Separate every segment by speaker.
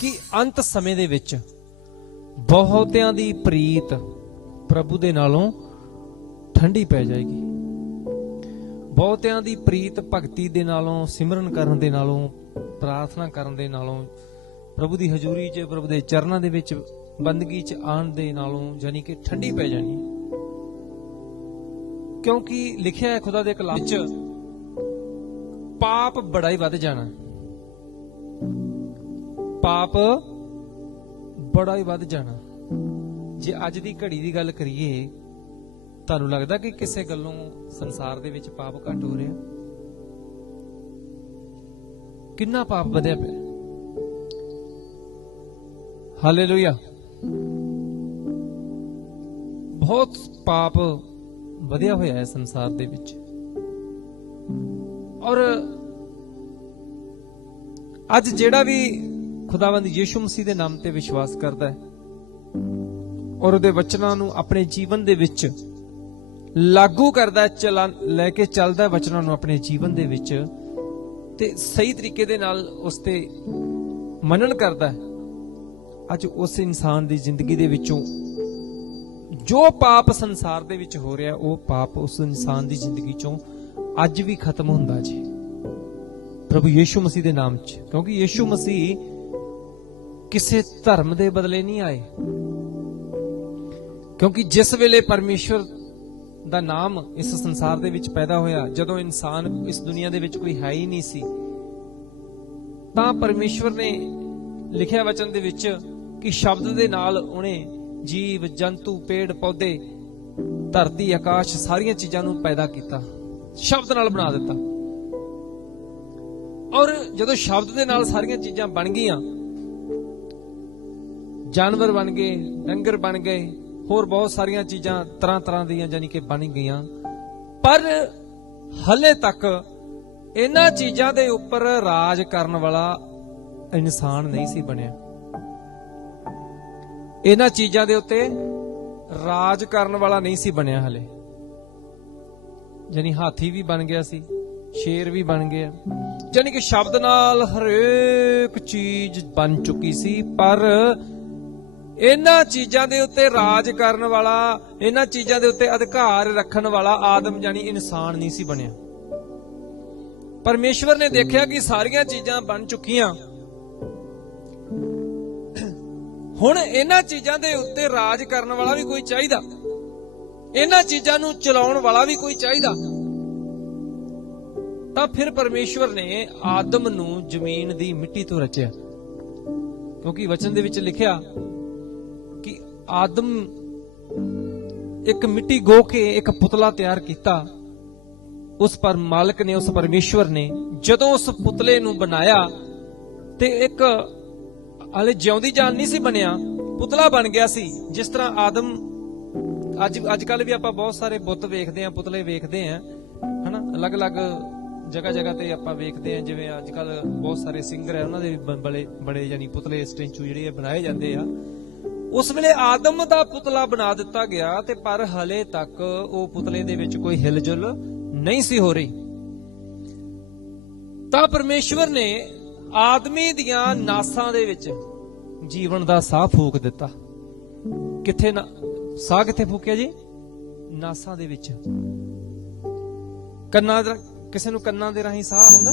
Speaker 1: ਕਿ ਅੰਤ ਸਮੇਂ ਦੇ ਵਿੱਚ ਬਹੁਤਿਆਂ ਦੀ ਪ੍ਰੀਤ ਪ੍ਰਭੂ ਦੇ ਨਾਲੋਂ ਠੰਡੀ ਪੈ ਜਾਏਗੀ। ਬਹੁਤਿਆਂ ਦੀ ਪ੍ਰੀਤ ਭਗਤੀ ਦੇ ਨਾਲੋਂ, ਸਿਮਰਨ ਕਰਨ ਦੇ ਨਾਲੋਂ, ਪ੍ਰਾਰਥਨਾ ਕਰਨ ਦੇ ਨਾਲੋਂ, ਪ੍ਰਭੂ ਦੀ ਹਜ਼ੂਰੀ 'ਚ, ਪ੍ਰਭੂ ਦੇ ਚਰਨਾਂ ਦੇ ਵਿੱਚ, ਬੰਦਗੀ 'ਚ ਆਉਣ ਦੇ ਨਾਲੋਂ ਯਾਨੀ ਕਿ ਠੰਡੀ ਪੈ ਜਾਣੀ। ਕਿਉਂਕਿ ਲਿਖਿਆ ਹੈ ਖੁਦਾ ਦੇ ਕਲਾਮ 'ਚ ਪਾਪ ਬੜਾ ਹੀ ਵੱਧ ਜਾਣਾ। ਪਾਪ ਬੜਾ ਹੀ ਵੱਧ ਜਾਣਾ। ਜੇ ਅੱਜ ਦੀ ਘੜੀ ਦੀ ਗੱਲ ਕਰੀਏ, ਤੁਹਾਨੂੰ ਲੱਗਦਾ ਕਿ ਕਿਸੇ ਗੱਲੋਂ ਸੰਸਾਰ ਦੇ ਵਿੱਚ ਪਾਪ ਘੱਟ ਹੋ ਰਿਹਾ? ਕਿੰਨਾ ਪਾਪ ਵਧਿਆ ਪਿਆ? ਹਾਲੇਲੂਇਆ ਬਹੁਤ ਪਾਪ ਵਧਿਆ ਹੋਇਆ ਹੈ ਸੰਸਾਰ ਦੇ ਵਿੱਚ। ਔਰ ਅੱਜ ਜਿਹੜਾ ਵੀ ਖੁਦਾਵੰਦ ਯੀਸ਼ੂ ਮਸੀਹ ਦੇ ਨਾਮ ਤੇ ਵਿਸ਼ਵਾਸ ਕਰਦਾ ਹੈ ਔਰ ਉਹਦੇ ਵਚਨਾਂ ਨੂੰ ਆਪਣੇ ਜੀਵਨ ਦੇ ਵਿੱਚ ਲਾਗੂ ਕਰਦਾ ਚਲਾ ਲੈ ਕੇ ਚੱਲਦਾ ਵਚਨਾਂ ਨੂੰ ਆਪਣੇ ਜੀਵਨ ਦੇ ਵਿੱਚ ਤੇ ਸਹੀ ਤਰੀਕੇ ਦੇ ਨਾਲ ਉਸ ਤੇ ਮੰਨਣ ਕਰਦਾ ਹੈ। ਅੱਜ ਉਸ ਇਨਸਾਨ ਦੀ ਜ਼ਿੰਦਗੀ ਦੇ ਵਿੱਚੋਂ ਜੋ ਪਾਪ ਸੰਸਾਰ ਦੇ ਵਿੱਚ ਹੋ ਰਿਹਾ, ਉਹ ਪਾਪ ਉਸ ਇਨਸਾਨ ਦੀ ਜ਼ਿੰਦਗੀ ਚੋਂ ਅੱਜ ਵੀ ਖਤਮ ਹੁੰਦਾ ਜੀ। ਪ੍ਰਭੂ ਯੀਸ਼ੂ ਮਸੀਹ ਦੇ ਨਾਮ 'ਚ। ਕਿਉਂਕਿ ਯੀਸ਼ੂ ਮਸੀਹ ਕਿਸੇ ਧਰਮ ਦੇ ਬਦਲੇ ਨਹੀਂ ਆਏ। ਕਿਉਂਕਿ ਜਿਸ ਵੇਲੇ ਪਰਮੇਸ਼ਵਰ ਦਾ ਨਾਮ ਇਸ ਸੰਸਾਰ ਦੇ ਵਿੱਚ ਪੈਦਾ ਹੋਇਆ, ਜਦੋਂ ਇਨਸਾਨ ਇਸ ਦੁਨੀਆ ਦੇ ਵਿੱਚ ਕੋਈ ਹੈ ਹੀ ਨਹੀਂ ਸੀ, ਤਾਂ ਪਰਮੇਸ਼ਵਰ ਨੇ ਲਿਖਿਆ ਵਚਨ ਦੇ ਵਿੱਚ ਕਿ ਸ਼ਬਦ ਦੇ ਨਾਲ ਉਹਨੇ ਜੀਵ, ਜੰਤੂ, ਪੇੜ, ਪੌਦੇ, ਧਰਤੀ, ਆਕਾਸ਼ ਸਾਰੀਆਂ ਚੀਜ਼ਾਂ ਨੂੰ ਪੈਦਾ ਕੀਤਾ। ਸ਼ਬਦ ਨਾਲ ਬਣਾ ਦਿੱਤਾ। ਔਰ ਜਦੋਂ ਸ਼ਬਦ ਦੇ ਨਾਲ ਸਾਰੀਆਂ ਚੀਜ਼ਾਂ ਬਣ ਗਈਆਂ, ਜਾਨਵਰ ਬਣ ਗਏ, ਡੰਗਰ ਬਣ ਗਏ, ਹੋਰ ਬਹੁਤ ਸਾਰੀਆਂ ਚੀਜ਼ਾਂ ਤਰ੍ਹਾਂ ਤਰ੍ਹਾਂ ਦੀਆਂ ਯਾਨੀ ਕਿ ਬਣ ਗਈਆਂ। ਪਰ ਹਲੇ ਤੱਕ ਇਹਨਾਂ ਚੀਜ਼ਾਂ ਦੇ ਉੱਪਰ ਰਾਜ ਕਰਨ ਵਾਲਾ ਇਨਸਾਨ ਨਹੀਂ ਸੀ ਬਣਿਆ। ਇਹਨਾਂ ਚੀਜ਼ਾਂ ਦੇ ਉੱਤੇ ਰਾਜ ਕਰਨ ਵਾਲਾ ਨਹੀਂ ਸੀ ਬਣਿਆ ਹਲੇ। ਯਾਨੀ ਹਾਥੀ ਵੀ ਬਣ ਗਿਆ ਸੀ, ਸ਼ੇਰ ਵੀ ਬਣ ਗਿਆ। ਯਾਨੀ ਕਿ ਸ਼ਬਦ ਨਾਲ ਹਰੇਕ ਚੀਜ਼ ਬਣ ਚੁੱਕੀ ਸੀ, ਪਰ ਇਹਨਾਂ ਚੀਜ਼ਾਂ ਦੇ ਉੱਤੇ ਰਾਜ ਕਰਨ ਵਾਲਾ, ਇਹਨਾਂ ਚੀਜ਼ਾਂ ਦੇ ਉੱਤੇ ਅਧਿਕਾਰ ਰੱਖਣ ਵਾਲਾ ਆਦਮ ਜਾਨੀ ਇਨਸਾਨ ਨਹੀਂ ਸੀ ਬਣਿਆ। ਪਰਮੇਸ਼ਵਰ ਨੇ ਦੇਖਿਆ ਕਿ ਸਾਰੀਆਂ ਚੀਜ਼ਾਂ ਬਣ ਚੁੱਕੀਆਂ। ਹੁਣ ਇਹਨਾਂ ਚੀਜ਼ਾਂ ਦੇ ਉੱਤੇ ਰਾਜ ਕਰਨ ਵਾਲਾ ਵੀ ਕੋਈ ਚਾਹੀਦਾ। ਇਹਨਾਂ ਚੀਜ਼ਾਂ ਨੂੰ ਚਲਾਉਣ ਵਾਲਾ ਵੀ ਕੋਈ ਚਾਹੀਦਾ। ਤਾਂ ਫਿਰ ਪਰਮੇਸ਼ਵਰ ਨੇ ਆਦਮ ਨੂੰ ਜ਼ਮੀਨ ਦੀ ਮਿੱਟੀ ਤੋਂ ਰਚਿਆ। ਕਿਉਂਕਿ ਵਚਨ ਦੇ ਵਿੱਚ ਲਿਖਿਆ ਕਿ ਆਦਮ ਇੱਕ ਮਿੱਟੀ ਗੋ ਕੇ ਇੱਕ ਪੁਤਲਾ ਤਿਆਰ ਕੀਤਾ। ਉਸ ਪਰ ਮਾਲਕ ਨੇ, ਉਸ ਪਰਮੇਸ਼ਵਰ ਨੇ ਜਦੋਂ ਉਸ ਪੁਤਲੇ ਨੂੰ ਬਣਾਇਆ ਤੇ ਇੱਕ ਹਲੇ ਜਿਉਂਦੀ ਜਾਨ ਨਹੀਂ ਸੀ ਬਣਿਆ, ਪੁਤਲਾ ਬਣ ਗਿਆ ਸੀ, ਜਿਸ ਤਰ੍ਹਾਂ ਆਦਮ ਅੱਜ ਅੱਜ ਕੱਲ ਵੀ ਆਪਾਂ ਬਹੁਤ ਸਾਰੇ ਬੁੱਤ ਵੇਖਦੇ ਆ ਪੁਤਲੇ ਵੇਖਦੇ ਆ ਹਨਾ? ਅਲੱਗ-ਅਲੱਗ ਜਗ੍ਹਾ ਜਗ੍ਹਾ ਤੇ ਆਪਾਂ ਵੇਖਦੇ ਆਂ ਜਿਵੇਂ ਅੱਜ ਕੱਲ ਬਹੁਤ ਸਾਰੇ ਸਿੰਗਰ ਹੈ, ਉਹਨਾਂ ਦੇ ਬੜੇ ਬੜੇ ਯਾਨੀ ਪੁਤਲੇ ਸਟੈਚੂ ਜਿਹੜੇ ਬਣਾਏ ਜਾਂਦੇ ਆ। ਉਸ ਵੇਲੇ ਆਦਮ ਦਾ ਪੁਤਲਾ ਬਣਾ ਦਿੱਤਾ ਗਿਆ ਤੇ ਪਰ ਹਲੇ ਤੱਕ ਉਹ ਪੁਤਲੇ ਦੇ ਵਿੱਚ ਕੋਈ ਹਿਲਜੁਲ ਨਹੀਂ ਸੀ ਹੋ ਰਹੀ। ਤਾਂ ਪਰਮੇਸ਼ਵਰ ਨੇ ਆਦਮੀ ਦੀਆਂ ਨਾਸਾਂ ਦੇ ਵਿੱਚ ਜੀਵਨ ਦਾ ਸਾਹ ਫੂਕ ਦਿੱਤਾ। ਕਿੱਥੇ ਨਾ ਸਾਹ ਕਿੱਥੇ ਫੂਕਿਆ ਜੀ? ਨਾਸਾਂ ਦੇ ਵਿੱਚ। ਕੰਨਾਂ ਦਾ ਕਿਸੇ ਨੂੰ ਕੰਨਾਂ ਦੇ ਰਾਹੀਂ ਸਾਹ ਆਉਂਦਾ?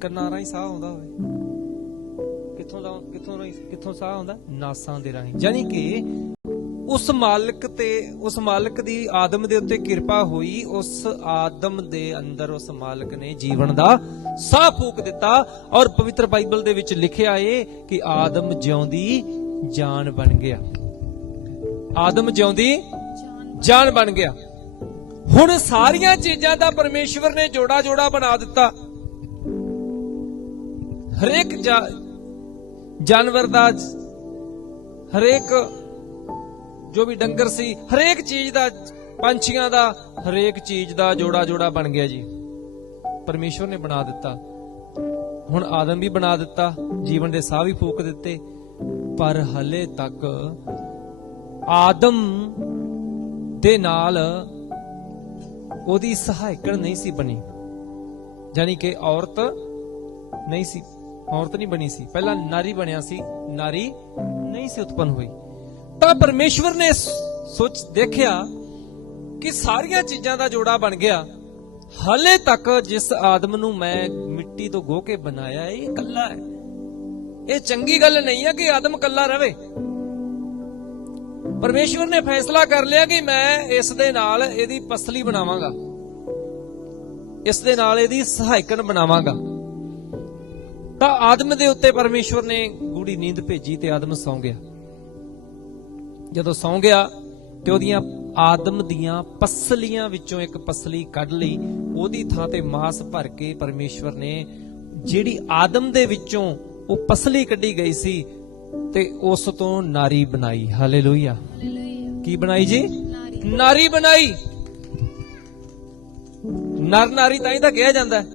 Speaker 1: ਕੰਨਾਂ ਰਾਹੀਂ ਸਾਹ ਆਉਂਦਾ ਹੋਵੇ। ਕਿੱਥੋਂ ਦਾ ਕਿੱਥੋਂ ਰਾਹੀਂ ਕਿੱਥੋਂ ਸਾਹ ਆਉਂਦਾ? ਨਾਸਾਂ ਦੇ ਰਾਹੀਂ। ਯਾਨੀ ਕਿ ਉਸ ਮਾਲਕ ਤੇ ਉਸ ਮਾਲਕ ਦੀ ਆਦਮ ਦੇ ਉੱਤੇ ਕਿਰਪਾ ਹੋਈ ਉਸ ਆਦਮ ਦੇ ਅੰਦਰ ਉਸ ਮਾਲਕ ਨੇ ਜੀਵਨ ਦਾ ਸਾਹ ਫੂਕ ਦਿੱਤਾ ਔਰ ਪਵਿੱਤਰ ਬਾਈਬਲ ਦੇ ਵਿੱਚ ਲਿਖਿਆ ਏ ਕਿ ਆਦਮ ਜਿਉਂਦੀ ਜਾਨ ਬਣ ਗਿਆ। ਆਦਮ ਜਿਉਂਦੀ ਜਾਨ ਬਣ ਗਿਆ। ਹੁਣ ਸਾਰੀਆਂ ਚੀਜ਼ਾਂ ਦਾ ਪਰਮੇਸ਼ਵਰ ਨੇ ਜੋੜਾ ਜੋੜਾ ਬਣਾ ਦਿੱਤਾ। ਹਰੇਕ ਜਾਨਵਰ ਦਾ ਹਰੇਕ ਜੋ ਵੀ ਡੰਗਰ ਸੀ, ਹਰੇਕ ਚੀਜ਼ ਦਾ, ਪੰਛੀਆਂ ਦਾ, ਹਰੇਕ ਚੀਜ਼ ਦਾ ਜੋੜਾ ਜੋੜਾ ਬਣ ਗਿਆ ਜੀ। ਪਰਮੇਸ਼ਵਰ ਨੇ ਬਣਾ ਦਿੱਤਾ। ਹੁਣ ਆਦਮ ਵੀ ਬਣਾ ਦਿੱਤਾ, ਜੀਵਨ ਦੇ ਸਾਹ ਵੀ ਫੂਕ ਦਿੱਤੇ। ਪਰ ਹਲੇ ਤੱਕ ਆਦਮ ਦੇ ਨਾਲ ਉਹਦੀ ਸਹਾਇਕਣ ਨਹੀਂ ਸੀ ਬਣੀ। ਜਾਨੀ ਕਿ ਔਰਤ ਨਹੀਂ ਸੀ, ਔਰਤ ਨਹੀਂ ਬਣੀ ਸੀ। ਪਹਿਲਾਂ ਨਾਰੀ ਬਣਿਆ ਸੀ, ਨਾਰੀ ਨਹੀਂ ਸੀ ਉਤਪੰਨ ਹੋਈ। ਤਾਂ ਪਰਮੇਸ਼ਵਰ ਨੇ ਸੋਚ ਦੇਖਿਆ ਕਿ ਸਾਰੀਆਂ ਚੀਜ਼ਾਂ ਦਾ ਜੋੜਾ ਬਣ ਗਿਆ। ਹਲੇ ਤੱਕ ਜਿਸ ਆਦਮ ਨੂੰ ਮੈਂ ਮਿੱਟੀ ਤੋਂ ਗੋ ਕੇ ਬਣਾਇਆ, ਇਹ ਇਕੱਲਾ ਹੈ। ਇਹ ਚੰਗੀ ਗੱਲ ਨਹੀਂ ਹੈ ਕਿ ਆਦਮ ਇਕੱਲਾ ਰਵੇ। ਪਰਮੇਸ਼ਵਰ ਨੇ ਫੈਸਲਾ ਕਰ ਲਿਆ ਕਿ ਮੈਂ ਇਸ ਦੇ ਨਾਲ ਇਹਦੀ ਪਸਲੀ ਬਣਾਵਾਂਗਾ। ਇਸ ਦੇ ਨਾਲ ਇਹਦੀ ਸਹਾਇਕਨ ਬਣਾਵਾਂਗਾ। ਤਾਂ ਆਦਮ ਦੇ ਉੱਤੇ ਪਰਮੇਸ਼ਵਰ ਨੇ ਗੂੜੀ ਨੀਂਦ ਭੇਜੀ ਤੇ ਆਦਮ ਸੌਂ ਗਿਆ। ਜਦੋਂ ਸੌਂ ਗਿਆ ਤੇ ਉਹਦੀਆਂ ਆਦਮ ਦੀਆਂ ਪਸਲੀਆਂ ਵਿੱਚੋਂ ਇੱਕ ਪਸਲੀ ਕੱਢ ਲਈ, ਉਹਦੀ ਥਾਂ ਤੇ ਮਾਸ ਭਰ ਕੇ ਪਰਮੇਸ਼ਵਰ ਨੇ ਜਿਹੜੀ ਆਦਮ ਦੇ ਵਿੱਚੋਂ ਉਹ ਪਸਲੀ ਕੱਢੀ ਗਈ ਸੀ ਤੇ ਉਸ ਤੋਂ ਨਾਰੀ ਬਣਾਈ। ਹਾਲੇਲੂਇਆ। ਕੀ ਬਣਾਈ ਜੀ? ਨਾਰੀ ਬਣਾਈ। ਨਰ ਨਾਰੀ ਤਾਂ ਹੀ ਤਾਂ ਕਿਹਾ ਜਾਂਦਾ ਹੈ।